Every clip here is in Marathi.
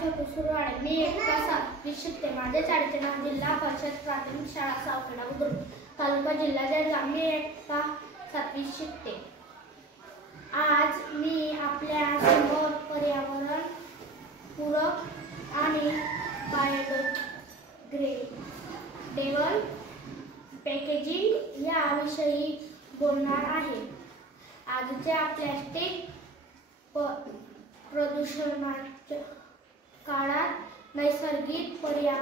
छोटू सुरवाडे. मी इयत्ता 7वी शिकते. माझ्या शाळेचे नाव जिल्हा परिषद प्राथमिक शाळा सावखेडा बुद्रुक, तालुका जिल्हा जळगाव. मी इयत्ता 7वी शिकते. आज मी आपल्या समोर पर्यावरण पूरक आणि बायोडिग्रेडेबल पॅकेजिंग याविषयी बोलणार आहे. आजच्या प्लास्टिक प्रदूषणाच्या काळात नैसर्गिक पर्याय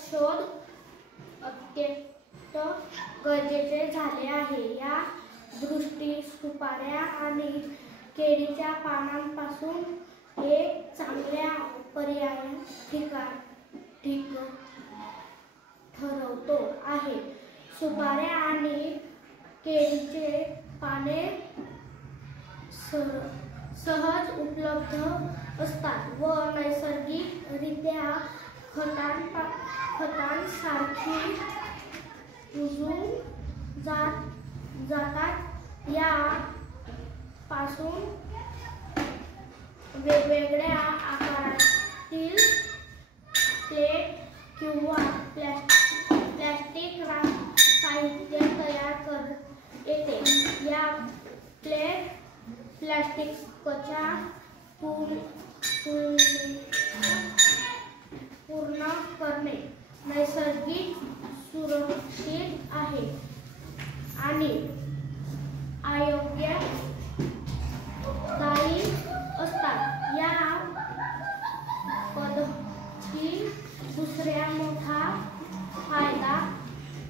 शोध अत्यंत गरजेचे झाले आहे. या दृष्टी सुपाऱ्या आणि केळीच्या पानांपासून एक चांगल्या पर्याय ठरवतो आहे. सुपाऱ्या आणि केळीचे पाने सहज उपलब्ध असतात व नैसर्गिकरित्या खतांसारखी कुजून जातात. या पासून वेगवेगळ्या आकारातील प्लेट किंवा प्लास्टिक साहित्य तयार करता येते. या प्लास्टिकच्या पूर्ण करणे नैसर्गिक, सुरक्षित आहे आणि आरोग्यदायी असतात. या पद्धतीचा दुसरा मोठा फायदा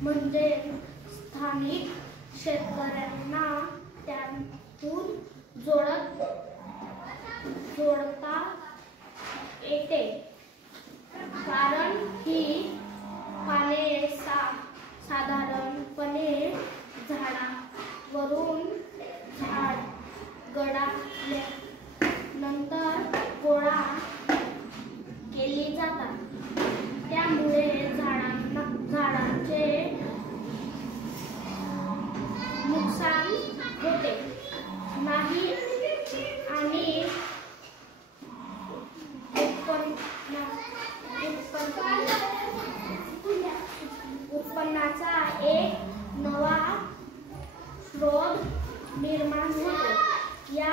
म्हणजे स्थानिक शेतकऱ्यांना त्यातून जोडता येते, कारण ही पाने साधारणपणे झाडावरून गळाल्यानंतर गोळा केली जातात. त्यामुळे झाडांचे नुकसान होते नाही आणि उत्पन्नाचा एक नवा स्रोत निर्माण होतो. या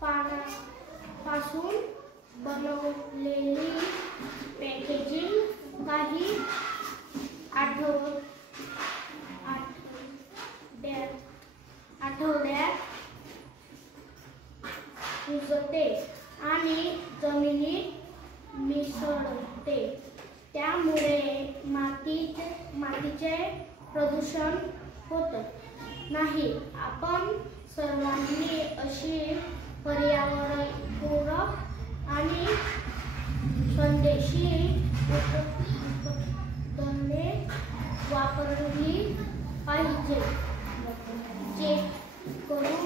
पानापासून बनवलेली पॅकेजिंग काही आठवड्यात कुजते आणि जमिनीत मिसळते. त्यामुळे मातीचे प्रदूषण होत नाही. आपण सर्वांनी अशी पर्यावरणपूरक आणि स्वदेशी उत्पादने वापरली पाहिजे, जेणेकरून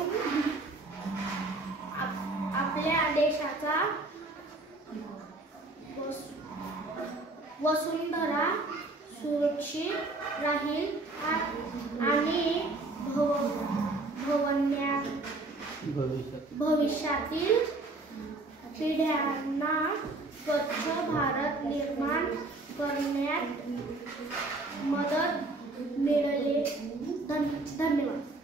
आपल्या देशाचा वसुंधरा सुरक्षित राहील आणि भविष्यातील पिढ्यांना स्वच्छ भारत निर्माण करण्यात मदत मिळेल. धन्यवाद.